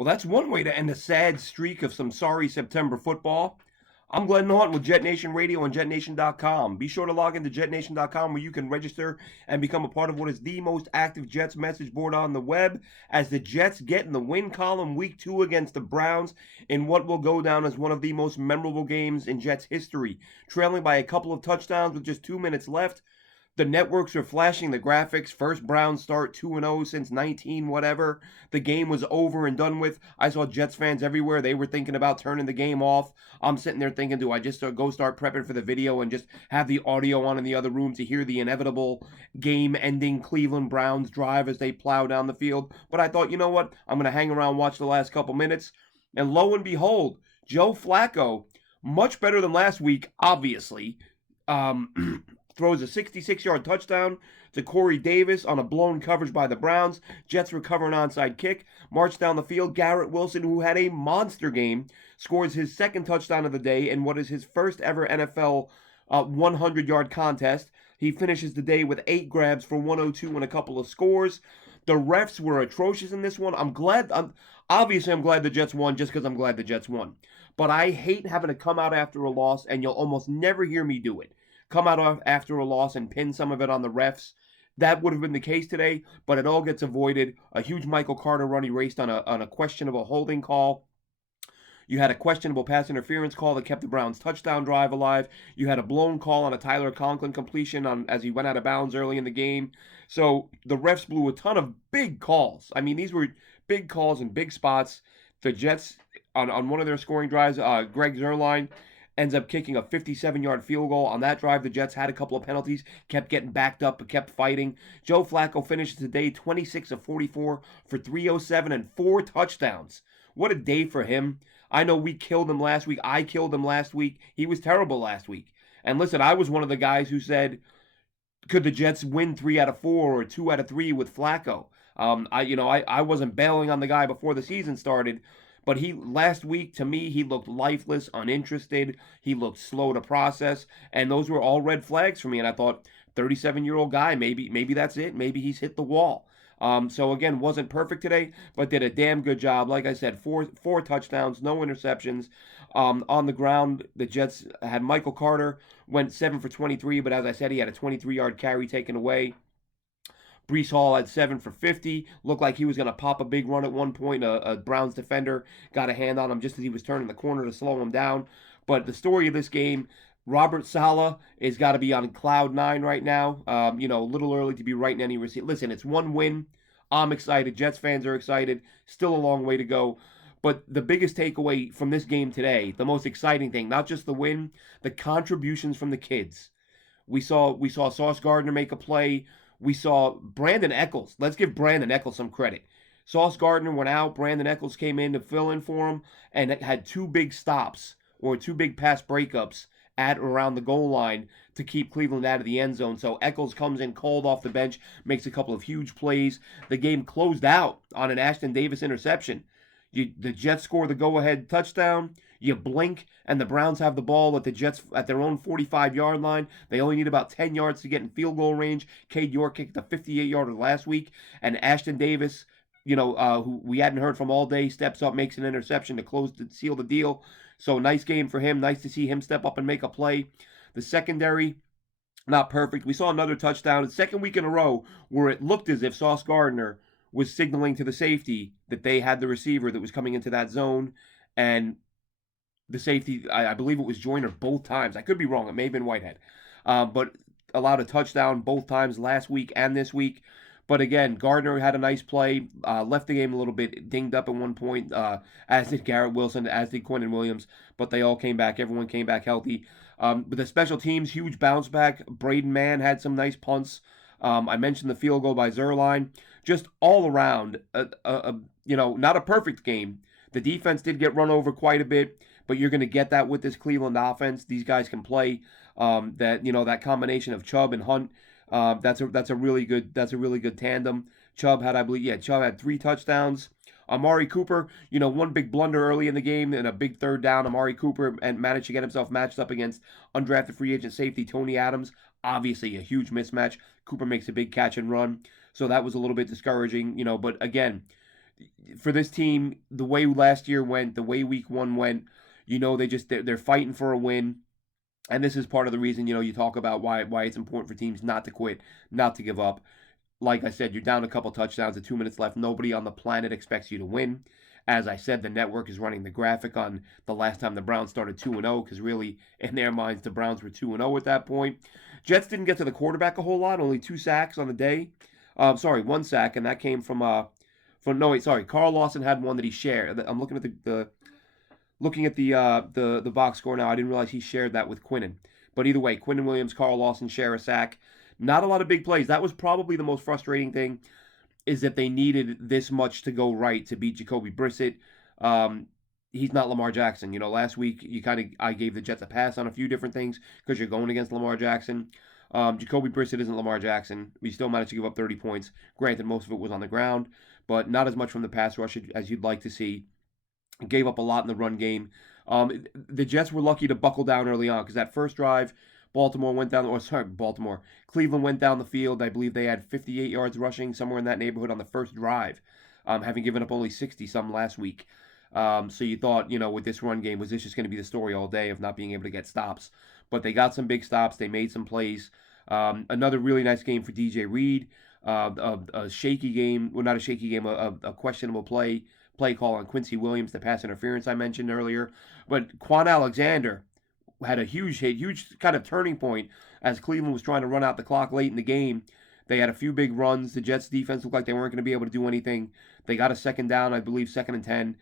Well, that's one way to end a sad streak of some sorry September football. I'm Glenn Norton with JetNation Radio and JetNation.com. Be sure to log into JetNation.com where you can register and become a part of what is the most active Jets message board on the web as the Jets get in the win column week 2 against the Browns in what will go down as one of the most memorable games in Jets history. Trailing by a couple of touchdowns with just 2 minutes left, the networks are flashing the graphics. First Browns start 2-0 since 19 whatever. The game was over and done with. I saw Jets fans everywhere. They were thinking about turning the game off. I'm sitting there thinking, do I just go start prepping for the video and just have the audio on in the other room to hear the inevitable game-ending Cleveland Browns drive as they plow down the field? But I thought, you know what? I'm going to hang around, watch the last couple minutes. And lo and behold, Joe Flacco, much better than last week, obviously. Throws a 66-yard touchdown to Corey Davis on a blown coverage by the Browns. Jets recover an onside kick, march down the field. Garrett Wilson, who had a monster game, scores his second touchdown of the day in what is his first ever NFL 100-yard contest. He finishes the day with 8 grabs for 102 and a couple of scores. The refs were atrocious in this one. Obviously I'm glad the Jets won just because I'm glad the Jets won. But I hate having to come out after a loss, and you'll almost never hear me do it. Come out after a loss and pin some of it on the refs. That would have been the case today, but it all gets avoided. A huge Michael Carter run erased on a questionable holding call. You had a questionable pass interference call that kept the Browns' touchdown drive alive. You had a blown call on a Tyler Conklin completion as he went out of bounds early in the game. So the refs blew a ton of big calls. I mean, these were big calls in big spots. The Jets, on one of their scoring drives, Greg Zuerlein ends up kicking a 57-yard field goal. On that drive, the Jets had a couple of penalties, kept getting backed up, but kept fighting. Joe Flacco finishes the day 26 of 44 for 307 and 4 touchdowns. What a day for him. I know we killed him last week. I killed him last week. He was terrible last week. And listen, I was one of the guys who said, could the Jets win 3 out of 4 or 2 out of 3 with Flacco? I wasn't bailing on the guy before the season started, but last week, to me, he looked lifeless, uninterested. He looked slow to process, and those were all red flags for me. And I thought, 37-year-old guy, maybe that's it. Maybe he's hit the wall. So again, wasn't perfect today, but did a damn good job. Like I said, four touchdowns, no interceptions. On the ground, the Jets had Michael Carter, went 7 for 23, but as I said, he had a 23-yard carry taken away. Breece Hall had 7 for 50. Looked like he was going to pop a big run at one point. A Browns defender got a hand on him just as he was turning the corner to slow him down. But the story of this game, Robert Saleh has got to be on cloud 9 right now. A little early to be writing any receipt. Listen, it's one win. I'm excited. Jets fans are excited. Still a long way to go. But the biggest takeaway from this game today, the most exciting thing, not just the win, the contributions from the kids. We saw Sauce Gardner make a play. We saw Brandon Eccles. Let's give Brandon Eccles some credit. Sauce Gardner went out. Brandon Eccles came in to fill in for him and had 2 big stops or 2 big pass breakups at around the goal line to keep Cleveland out of the end zone. So Eccles comes in cold off the bench, makes a couple of huge plays. The game closed out on an Ashton Davis interception. The Jets score the go-ahead touchdown. You blink, and the Browns have the ball at the Jets at their own 45-yard line. They only need about 10 yards to get in field goal range. Cade York kicked a 58-yarder last week, and Ashton Davis, who we hadn't heard from all day, steps up, makes an interception to seal the deal. So nice game for him. Nice to see him step up and make a play. The secondary, not perfect. We saw another touchdown. The second week in a row where it looked as if Sauce Gardner was signaling to the safety that they had the receiver that was coming into that zone, and the safety, I believe it was Joyner both times. I could be wrong. It may have been Whitehead. But allowed a touchdown both times last week and this week. But again, Gardner had a nice play, left the game a little bit dinged up at one point, as did Garrett Wilson, as did Quentin Williams. But they all came back. Everyone came back healthy. But the special teams, huge bounce back. Braden Mann had some nice punts. I mentioned the field goal by Zuerlein. Just all around, not a perfect game. The defense did get run over quite a bit, but you're going to get that with this Cleveland offense. These guys can play. That combination of Chubb and Hunt. That's a really good tandem. Chubb had 3 touchdowns. Amari Cooper, one big blunder early in the game and a big third down. Amari Cooper and managed to get himself matched up against undrafted free agent safety Tony Adams. Obviously a huge mismatch. Cooper makes a big catch and run. So that was a little bit discouraging, but again, for this team, the way last year went, the way week 1 went, they're fighting for a win. And this is part of the reason, you talk about why it's important for teams not to quit, not to give up. Like I said, you're down a couple touchdowns with 2 minutes left. Nobody on the planet expects you to win. As I said, the network is running the graphic on the last time the Browns started 2-0, because really, in their minds, the Browns were 2-0 at that point. Jets didn't get to the quarterback a whole lot, only 2 sacks on the day. 1 sack, and that came Carl Lawson had one that he shared. I'm looking at the box score now. I didn't realize he shared that with Quinnen. But either way, Quinnen Williams, Carl Lawson share a sack. Not a lot of big plays. That was probably the most frustrating thing, is that they needed this much to go right to beat Jacoby Brissett. He's not Lamar Jackson. Last week I gave the Jets a pass on a few different things because you're going against Lamar Jackson. Jacoby Brissett isn't Lamar Jackson. We still managed to give up 30 points. Granted, most of it was on the ground, but not as much from the pass rush as you'd like to see. Gave up a lot in the run game. The Jets were lucky to buckle down early on, because that first drive, Cleveland went down the field. I believe they had 58 yards rushing, somewhere in that neighborhood on the first drive, having given up only 60-some last week. So you thought, with this run game, was this just going to be the story all day of not being able to get stops? But they got some big stops. They made some plays. Another really nice game for DJ Reed. A shaky game, well, not a shaky game, a questionable play call on Quincy Williams, the pass interference I mentioned earlier. But Quan Alexander had a huge kind of turning point as Cleveland was trying to run out the clock late in the game. They had a few big runs. The Jets defense looked like they weren't going to be able to do anything. They got a second down, I believe, 2nd and 10.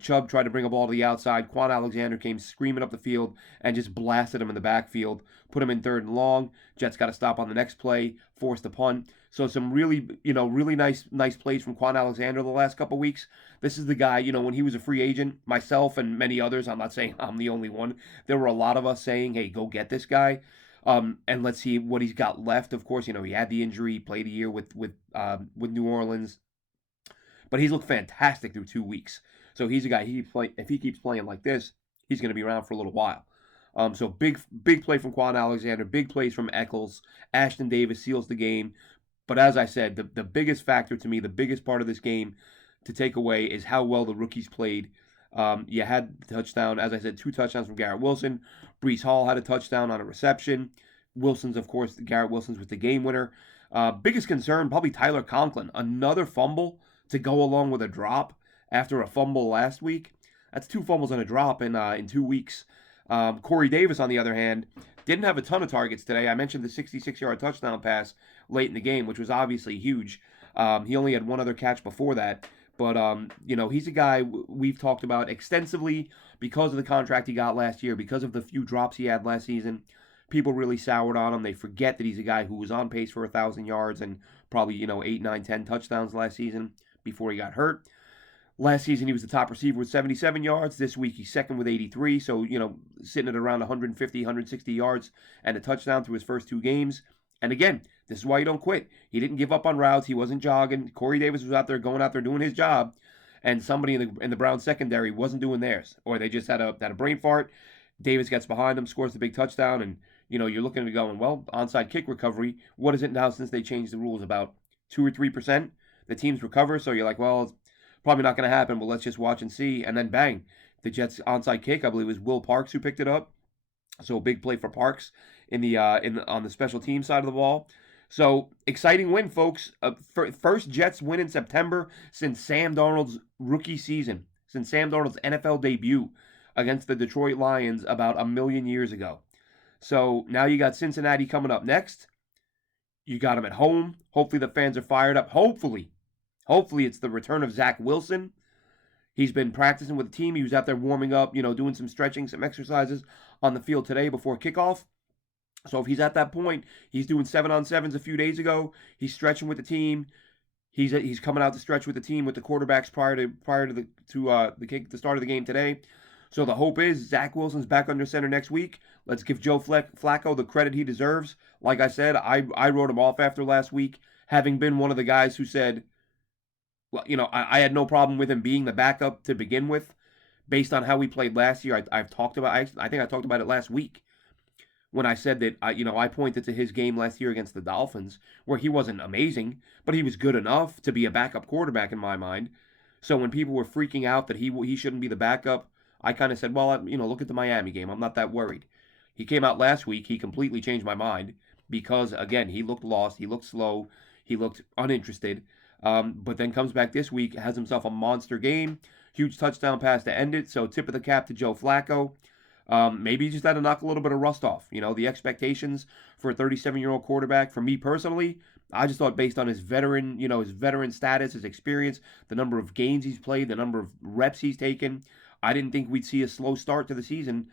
Chubb tried to bring a ball to the outside. Quan Alexander came screaming up the field and just blasted him in the backfield, put him in 3rd and long. Jets got to stop on the next play, forced a punt. So some really nice plays from Quan Alexander the last couple weeks. This is the guy, when he was a free agent, myself and many others, I'm not saying I'm the only one, there were a lot of us saying, hey, go get this guy. And let's see what he's got left. Of course, he had the injury, he played a year with New Orleans, but he's looked fantastic through 2 weeks. So he's a guy. If he keeps playing like this, he's going to be around for a little while. So big play from Quan Alexander, big plays from Eccles. Ashton Davis seals the game. But as I said, the biggest factor to me, the biggest part of this game to take away is how well the rookies played. You had the touchdown, as I said, 2 touchdowns from Garrett Wilson. Breece Hall had a touchdown on a reception. Garrett Wilson's was the game winner. Biggest concern, probably Tyler Conklin. Another fumble to go along with a drop after a fumble last week. That's 2 fumbles and a drop in 2 weeks. Corey Davis, on the other hand, didn't have a ton of targets today. I mentioned the 66-yard touchdown pass late in the game, which was obviously huge. He only had 1 other catch before that. But, he's a guy we've talked about extensively because of the contract he got last year, because of the few drops he had last season. People really soured on him. They forget that he's a guy who was on pace for 1,000 yards and probably, 8, 9, 10 touchdowns last season before he got hurt. Last season, he was the top receiver with 77 yards. This week, he's second with 83. So, sitting at around 150, 160 yards and a touchdown through his first 2 games. And again, this is why you don't quit. He didn't give up on routes. He wasn't jogging. Corey Davis was going out there doing his job. And somebody in the Browns secondary wasn't doing theirs. Or they just had a brain fart. Davis gets behind him, scores the big touchdown. And, you're looking at it going, well, onside kick recovery. What is it now since they changed the rules? About 2 or 3%? The teams recover. So you're like, well, it's probably not going to happen, but let's just watch and see. And then bang, the Jets onside kick, I believe it was Will Parks who picked it up. So a big play for Parks on the special team side of the ball. So exciting win, folks. First Jets win in September since Sam Darnold's rookie season, since Sam Darnold's NFL debut against the Detroit Lions about 1,000,000 years ago. So now you got Cincinnati coming up next. You got them at home. Hopefully the fans are fired up. Hopefully it's the return of Zach Wilson. He's been practicing with the team. He was out there warming up, doing some stretching, some exercises on the field today before kickoff. So if he's at that point, he's doing 7-on-7s a few days ago. He's stretching with the team. He's coming out to stretch with the team with the quarterbacks prior to the start of the game today. So the hope is Zach Wilson's back under center next week. Let's give Joe Flacco the credit he deserves. Like I said, I wrote him off after last week, having been one of the guys who said, well, I had no problem with him being the backup to begin with, based on how he played last year. I think I talked about it last week when I said that I pointed to his game last year against the Dolphins, where he wasn't amazing, but he was good enough to be a backup quarterback in my mind. So when people were freaking out that he shouldn't be the backup, I kind of said, well, look at the Miami game. I'm not that worried. He came out last week. He completely changed my mind because again, he looked lost. He looked slow. He looked uninterested. But then comes back this week, has himself a monster game, huge touchdown pass to end it. So tip of the cap to Joe Flacco. Maybe he just had to knock a little bit of rust off. The expectations for a 37-year-old quarterback, for me personally, I just thought based on his veteran status, his experience, the number of games he's played, the number of reps he's taken, I didn't think we'd see a slow start to the season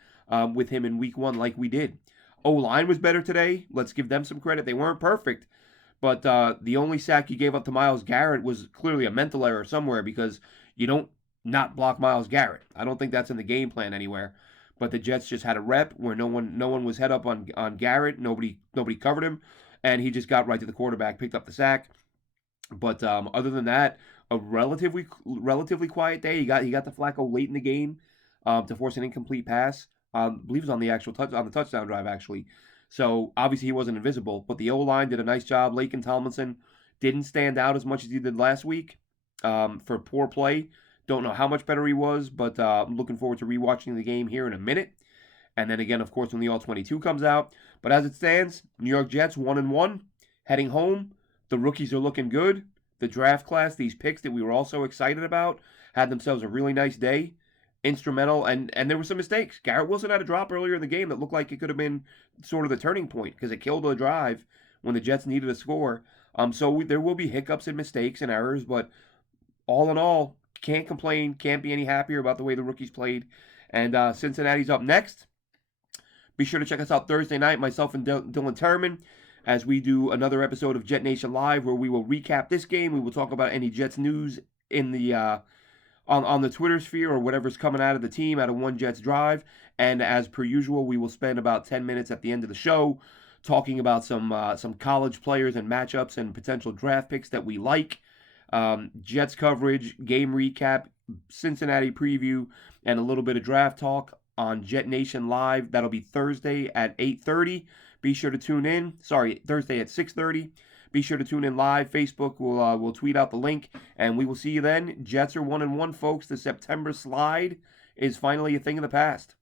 with him in week 1 like we did. O-line was better today. Let's give them some credit. They weren't perfect, but the only sack you gave up to Myles Garrett was clearly a mental error somewhere because you don't not block Myles Garrett. I don't think that's in the game plan anywhere. But the Jets just had a rep where no one was head up on Garrett. Nobody covered him, and he just got right to the quarterback, picked up the sack. But other than that, a relatively quiet day. He got the Flacco late in the game to force an incomplete pass. I believe it was on the touchdown drive actually. So obviously he wasn't invisible, but the O-line did a nice job. Laken Tomlinson didn't stand out as much as he did last week for poor play. Don't know how much better he was, but I'm looking forward to rewatching the game here in a minute. And then again, of course, when the All-22 comes out. But as it stands, New York Jets 1-1, heading home. The rookies are looking good. The draft class, these picks that we were all so excited about, had themselves a really nice day. Instrumental, and there were some mistakes. Garrett Wilson had a drop earlier in the game that looked like it could have been sort of the turning point because it killed a drive when the Jets needed a score. So there will be hiccups and mistakes and errors, but all in all, can't complain, can't be any happier about the way the rookies played. And Cincinnati's up next. Be sure to check us out Thursday night, myself and Dylan Terman, as we do another episode of Jet Nation Live, where we will recap this game. We will talk about any Jets news in the on the Twitter sphere or whatever's coming out of the team out of One Jets Drive. And as per usual, we will spend about 10 minutes at the end of the show talking about some college players and matchups and potential draft picks that we like. Jets coverage, game recap, Cincinnati preview, and a little bit of draft talk on Jet Nation Live. That'll be Thursday at 8:30. Be sure to tune in. Sorry, Thursday at 6:30. Be sure to tune in live. Facebook will tweet out the link, and we will see you then. Jets are 1-1, folks. The September slide is finally a thing of the past.